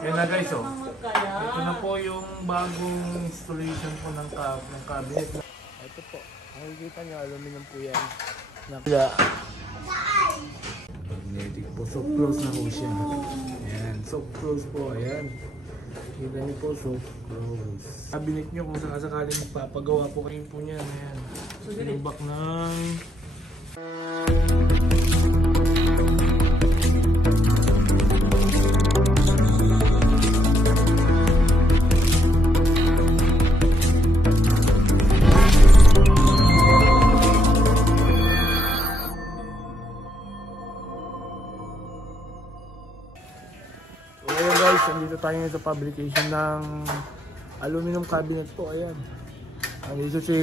Yan na guys, oh. Ito na po yung bagong installation po ng cabinet. Ito po. Makikita nyo, aluminum po yan. Nakila. Magnetic po. Soft close na po siya. Ayan. Soft close po. Ayan. Kita nyo po, soft close. Cabinet nyo kung sakasakaling magpapagawa po kayo po niyan. Ayan. Sinubak ng... Dito tayo sa fabrication ng aluminum cabinet po. Ayan. Dito si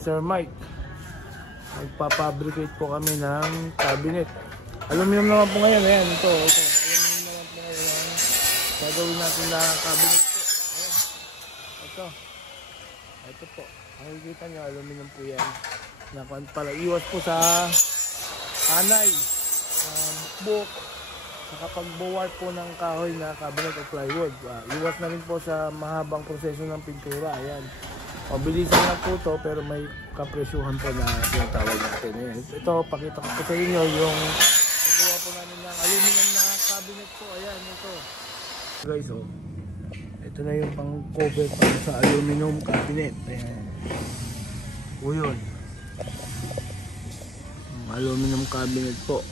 Sir Mike. Magpapabricate po kami ng cabinet. Aluminum naman po ngayon. Ayan. Ito. Aluminum naman po ngayon. Gagawin natin na cabinet po. Ayan. Ito po. Makikita nyo, aluminum po yan. Nakuan pala. Iwas po sa anay. Bukbuk. Nakapag-board po ng kahoy na cabinet o plywood. Iwas na rin po sa mahabang proseso ng pintura. Ayan. Mabilisan lang po ito pero may kapresyuhan po na tinatawag natin. Ayan. Ito, pakita ko po sa inyo yung paggawa po namin ng aluminum na cabinet po. Ayan, ito. Guys, oh. Ito na yung pang-cover pa sa aluminum cabinet. Ayan. O yun. Aluminum cabinet po.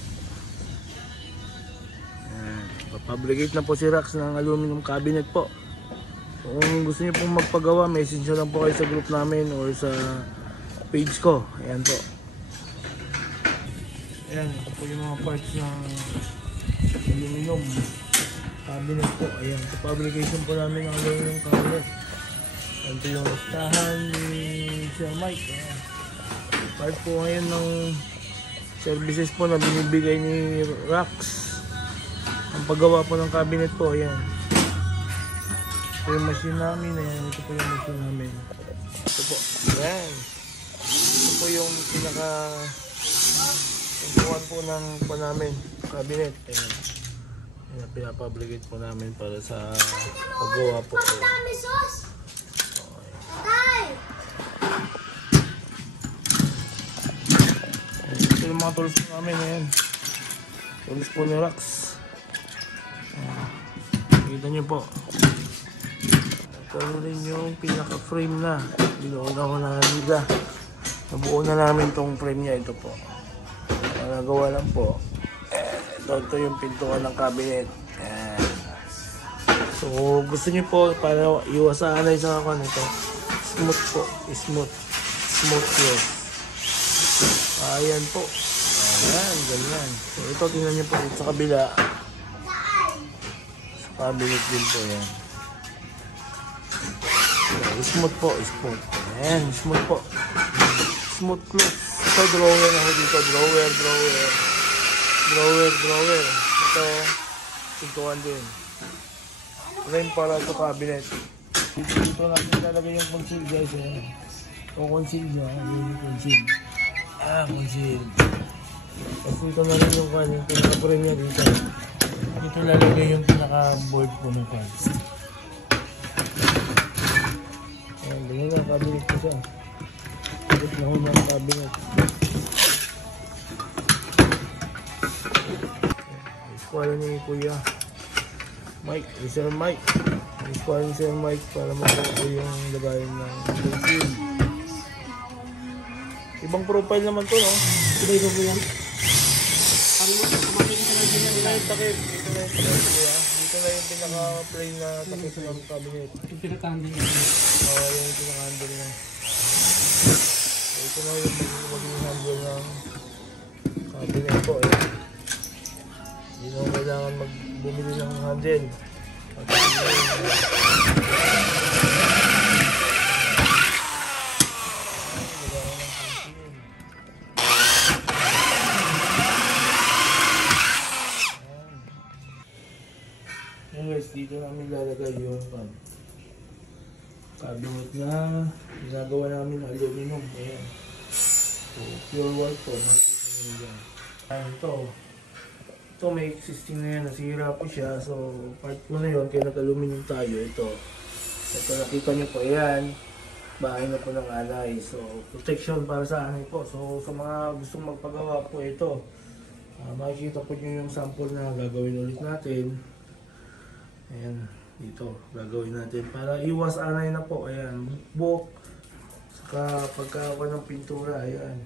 Papabricate na po si Rax ng aluminum cabinet po. So, kung gusto niyo pong magpagawa, message nyo lang po kayo sa group namin or sa page ko. Ayan po. Ayan, ito po yung mga parts ng aluminum cabinet po. Ayan, sa fabrication po namin ng aluminum cabinet. Ayan po yung listahan ni Sir Mike. Ayan. Part po ngayon ng services po na binibigay ni Rax. Ang paggawa po ng cabinet po, ayan. Ito yung machine namin, ayan. Ito po yung machine namin. Ito po, ayan. Ito po yung pinaka-paggawa po ng namin, cabinet. Ayan. Ayan, pinapabricate po namin para sa paggawa po. Ito yung mga tools po namin, ayan. Tools po ni Rax. Kita nyo po. Ito rin yung pinaka-frame na. Binuo na ko na nila. Nabuo na namin tong frame niya. Ito po. Nagawa lang po. Ito yung pintuan ng cabinet. So gusto nyo po para iwasanay sa ako nito. Smooth po. Smooth yun. Ayan po. Ayan. Ganyan. So ito tingnan nyo po dito sa kabila. Cabinet din po yan. So, smooth po, smooth. Ayan, smooth po. Smooth close. Ito, drawer ako dito. Drawer. Ito, pintuan din. Frame para sa cabinet. Dito natin talaga yung conceal guys. O conceal niya. Yung conceal. Conceal. Tapos dito na rin yung pinaka-frame niya dito. Dito lalagay yung pinaka-board po ng cards. Ayan, ganyan na, cabinet ko siya. Cabinet na ko ng cabinet. Iskwala ni Kuya Mike, Sir Mike. Iskwala ni Sir Mike para makuha yung lagayin ng pencil. Ibang profile naman to, no? Iba-iba po yan. Dito na yung pinaka-plain na takip ng cabinet. Yung pinaka-handle niya. Oo, yung pinaka-handle niya. Ito na yung magiging handle ng cabinet po. Hindi na kailangan bumili ng handle. Guys, dito namin lalagay yung cabinet na ginagawa namin ng aluminum. Ayan. So, pure white po. Makikita nyo yan. Ayan ito. Ito may existing na yan, nasira po siya. So part po na yun, kaya nag-aluminum tayo. Ito nakita nyo po yan. Bahay na po ng anay. So protection para sa anay po. So sa mga gustong magpagawa po ito, makikita po nyo yung sample na gagawin ulit natin. Ayan, dito gagawin natin para iwas anay na po. Ayan, book saka pagkawa ng pintura. Ayan.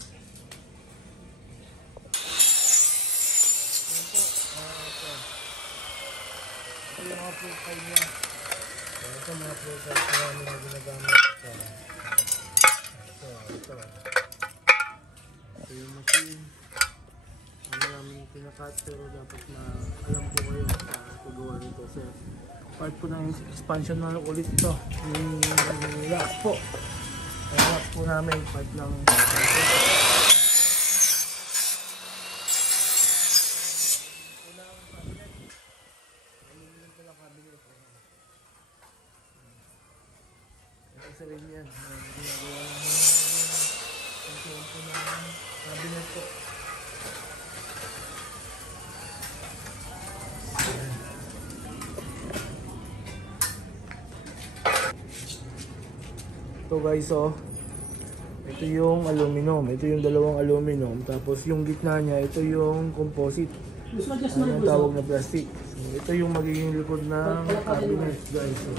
Ito yung mga profile niya. Ito mga profile ko namin na ginagamit. Ito yung machine. Ano namin pinakat, pero dapat na alam po kayo sa paggawa nito. Kasi part po ng expansion na ulit ito. Yung racks po. Yung racks po namin, part ng isa rin yan. Ginagawa namin yung po ng cabinet po. Ito guys, oh. Ito yung aluminum. Ito yung dalawang aluminum. Tapos yung gitna niya, ito yung composite. Ano yung tawag na plastic. So, ito yung magiging likod ng cabinet guys. So,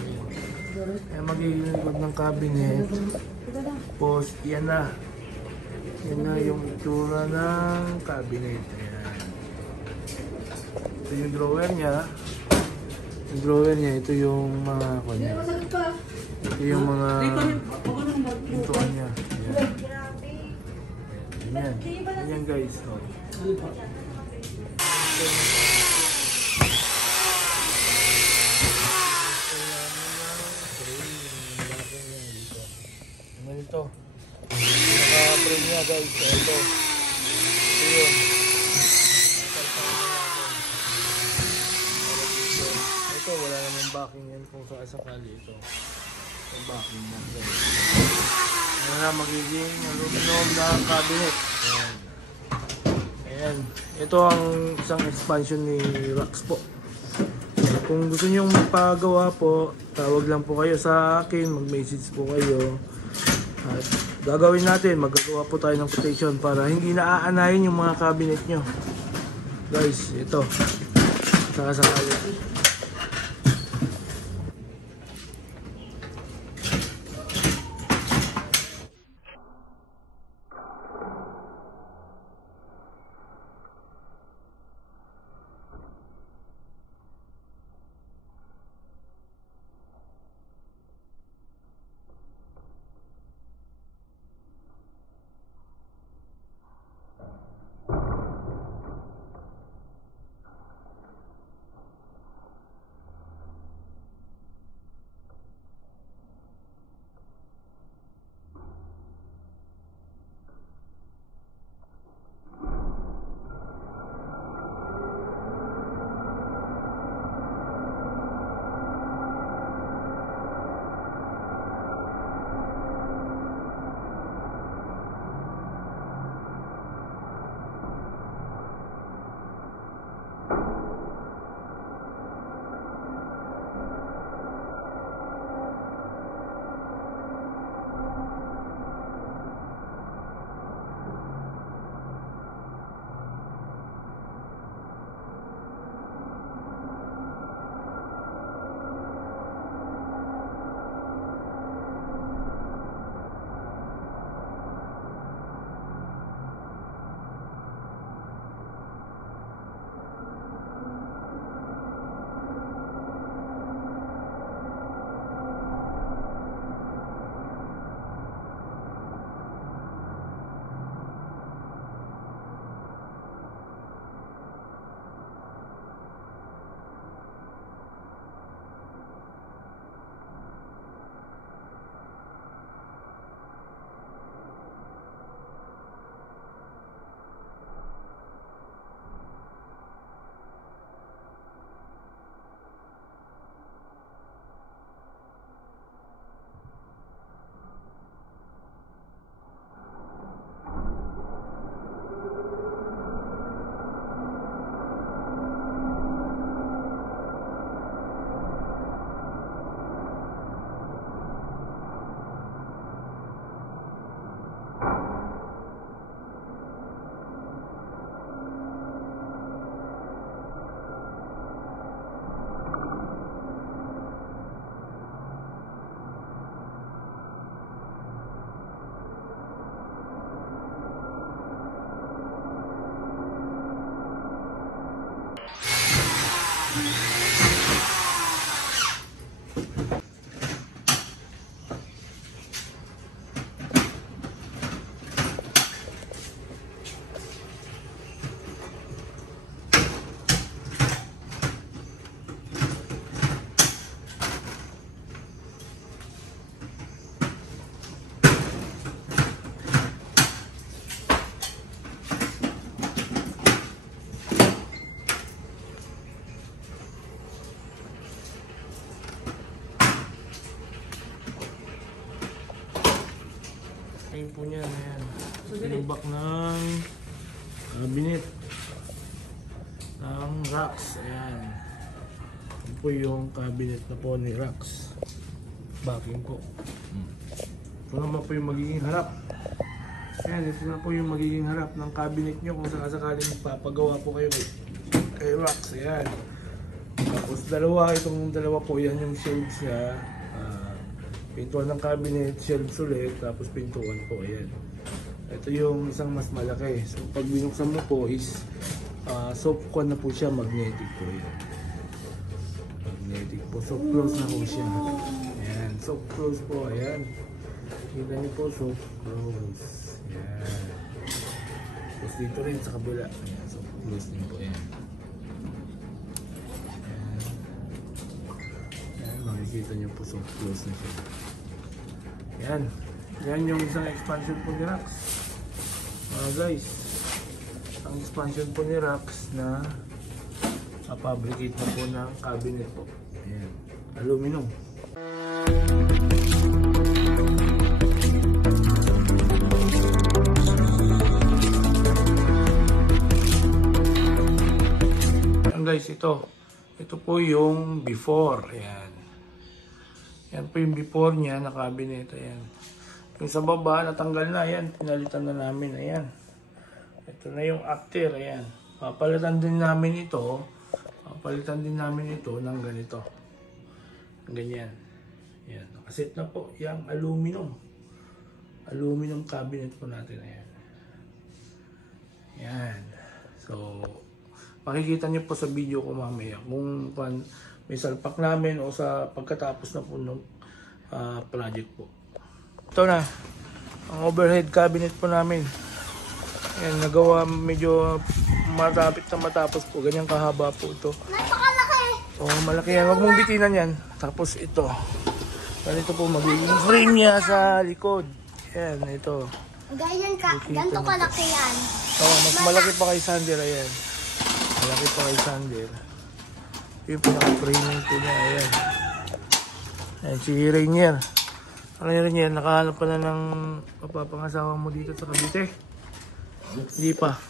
ayan, magiging likod ng cabinet. Tapos yan na. Yan na yung itsura ng cabinet. Ayan. Ito yung drawer niya. Yung drawer niya, ito yung mga kanya. Ito yung mga pintuan niya. Ayan. Ayan guys. Oh. Ito. Naka-frame niya guys. Ito. Ito yun. Ito wala namang backing yan kung saan sakali ito. Yung backing na guys. Ayan na magiging aluminum na cabinet. Ayan. Ayan. Ito ang isang expansion ni Rax po. Kung gusto nyo magpagawa po, tawag lang po kayo sa akin, mag-message po kayo. At gagawin natin, magagawa po tayo ng protection para hindi naaanayin yung mga cabinet nyo. Guys, ito. Sakasakali. lagay po niyan. Ayan. Sinubak ng cabinet ng racks. Ayan. Ito po yung cabinet na po ni racks. Backing po. Ito naman po yung magiging harap. Ayan, ito na po yung magiging harap ng cabinet nyo kung sakasakaling papagawa po kayo kay racks. Ayan. Tapos itong dalawa po, yan yung shelves niya. Pintuan ng cabinet, shelves ulit, tapos pintuan po. Ayan. Ito yung isang mas malaki. So pag binuksan mo po is soft na po siya, magnetic po. Ayan. Magnetic po, soft close na po siya. Ayan, soft close po. Ayan. Kita niyo po, soft close. Ayan. Tapos dito rin sa kabila. Ayan, soft close din po. Ayan. Makikita nyo po, soft close na siya. Yan. Yan yung isang expansion po ni Rax. Guys, ang expansion po ni Rax na fabricate na po ng cabinet po. Ayan. Aluminum. Ayan guys, ito po yung before. Ayan. Yan po yung before niya na cabinet. Ayan. Yung sa baba, natanggal na. Ayan. Pinalitan na namin. Ayan. Ito na yung after. Ayan. Papalitan din namin ito. Ng ganito. Ganyan. Ayan. Nakaset na po. Yung aluminum. Aluminum cabinet po natin. Ayan. Ayan. So, makikita nyo po sa video ko mamaya kung may salpak namin o sa pagkatapos na po ng project po. Ito na ang overhead cabinet po namin. Ayan, nagawa medyo matapit na matapos po. Ganyan kahaba po ito. Napakalaki! So malaki yan. Huwag mong bitinan yan. Tapos ito. Ganito po magiging frame niya sa likod. Ayan, ito. Ganito kalaki yan. Mas malaki pa kay Sander. Ayan. Malaki pa kay Sander. Yung pinaka-framing po niya, ayan. Ayan, si Rainier. Ano yun Rainier, nakahanap pa na ng mapapangasawa mo dito sa Cavite? Hindi pa.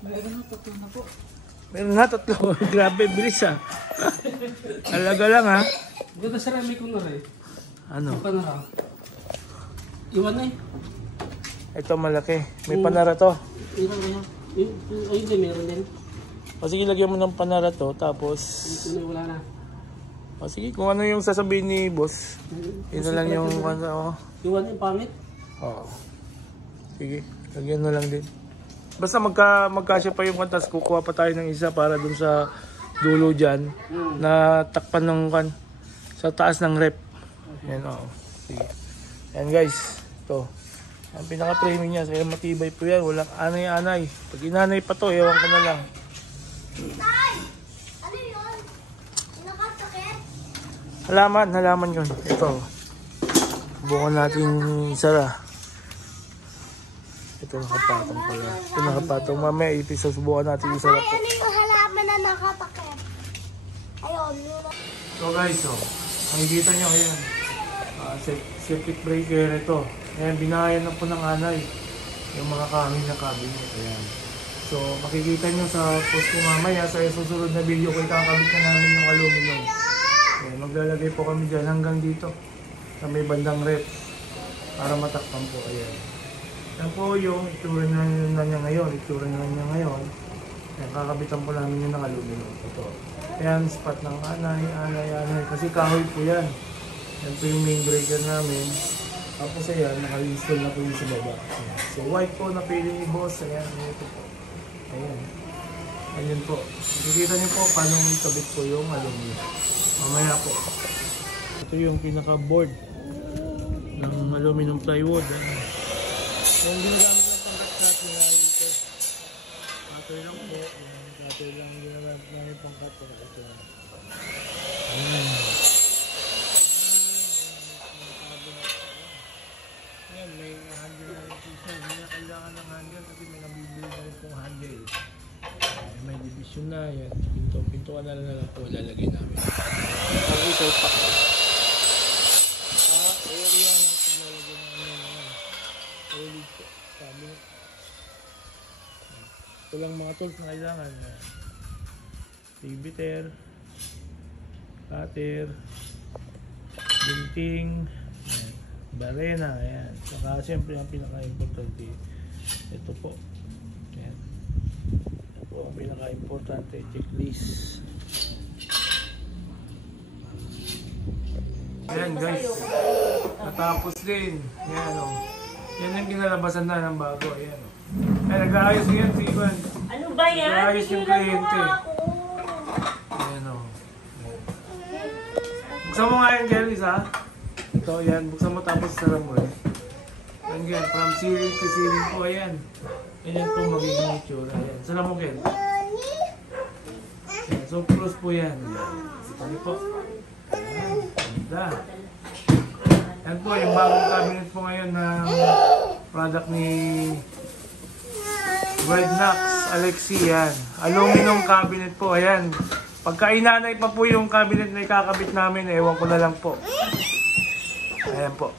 Meron na, 3 na po. Meron na, 3. Grabe, bilis ha. Alaga lang ha. Ganda sa rami ko na rin. Ano? May panara. Iwan na eh. Ito malaki. May panara to. Iwan na yan. Ayun din, meron din. O sige, lagyan mo ng panara to, tapos... Wala na. O sige, kung ano yung sasabihin ni boss. Yun na lang yung... Iwan yung pangit? Oo. Sige, lagyan na lang din. Basta magkasya pa yung kantas, kukuha pa tayo ng isa para dun sa dulo dyan. Na takpan ng sa taas ng rep. Yan, oo. Sige. Yan guys, ito. Ang pinaka-framing niya, kaya matibay po yan. Walang anay-anay. Pag inanay pa to, ewan ko na lang. Tay! Ano yun? Nakasakit? Halaman yun. Ito. Bukan natin sara. Ito nakapatong pala. Ito nakapatong. Mamaya ipisusubukan natin yung sara po. Ano yung halaman na nakatakip? Ayun. So guys, makikita nyo, ayan. Circuit breaker ito. Ayan, binayan na po ng anay. Yung mga kahoy na cabinet. Ayan. So, makikita nyo sa post ko mamaya sa susunod na video kung kakabit na namin yung aluminum. Ayan, maglalagay po kami dyan hanggang dito sa may bandang rep para matakpan po. Ayan. Yan po yung itsura na niya ngayon. Ayan, kakabitan po namin yung ng aluminum. Ito. Ayan, spot ng anay. Kasi kahoy po yan. Yan po yung main breaker namin. Tapos ayan, naka-install na po yung sa baba. Ayan. So, white po na pili ni boss. Ayan, ito po. Ayan. Ayan po. Nakikita niyo po paano ikabit po yung aluminum. Mamaya po. Ito yung pinaka-board ng aluminum plywood. Ayan. Yung ginagamit ng pangkat-cut nila ito. Cutter lang po. Ayan. Cutter lang ginagamit namin pang-cut. Ito. Ayan. Ayan. May handle na rin siya. Hindi na kailangan ng handle kasi may nabibili na rin pong handle. May division na yan. Pintuan na lang po lalagay namin. Ang ito pa. Area ng paglalagay namin. Area Ito lang mga tools na kailangan. Riveter, cutter, gunting, barena, ayan. Saka siyempre ang pinaka-importante, ito po. Ayan. Ito po ang pinaka-importante, checklist. Ayan guys, natapos din. Ayan o. Yan yung kinalabasan na ng bago. Ayan o. Ay, nag-aayos yan si Ivan. Ano ba yan? Nag-aayos yung kliyente. Ayan o. Buksan mo nga yan, Kelly, ha? Ito, ayan. Buksan mo tapos sarap mo eh. Ayan, Kel. From ceiling to ceiling po, ayan. Ayan po magiging itsura. Ayan. Sarap mo, Kel. Ayan. So, close po yan. Ayan po. Ayan. Ganda. Yan po, yung bagong cabinet po ngayon ng product ni Breadnox Alexi, yan. Aluminum cabinet po, ayan. Pagka inanay pa po yung cabinet na ikakabit namin, ewan ko na lang po. Ayan po.